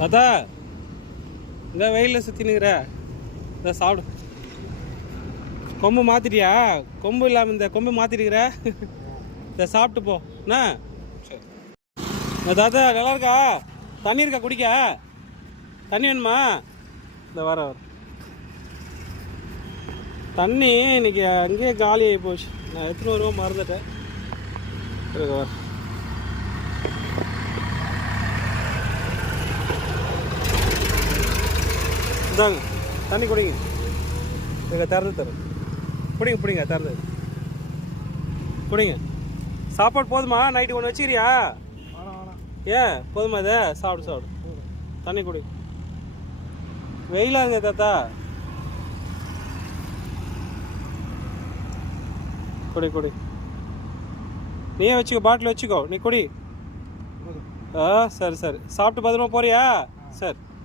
தாத்தா இந்த வெயிலில் சுற்றினுக்கிற இதை சாப்பிடு. கொம்பு மாற்றிட்டியா? கொம்பு இல்லாமல் இந்த கொம்பு மாற்றிட்டுக்கிற. இதை சாப்பிட்டு போ என்ன. சரி தாத்தா நல்லா இருக்கா? தண்ணி இருக்கா குடிக்க? தண்ணி வேணுமா? இந்த வர தண்ணி இன்னைக்கு அங்கேயே காலி ஆகி போச்சு. நான் எத்தனை ரூபா மறந்துட்டேன். வர இந்தாங்க தண்ணி குடிங்க. இங்கே திறந்து தரும். பிடிங்க திறந்து குடிங்க. சாப்பாடு போதுமா? நைட்டு ஒன்று வச்சுக்கிறியா? ஏன் போதுமா? இதை சாப்பிடு. தண்ணி குடி. வெயிலாக இருங்க தாத்தா. குடி நீயே வச்சுக்கோ, பாட்டில் வச்சுக்கோ, நீ குடி. சரி சாப்பிட்டு பத்திரமா போறியா? சரி.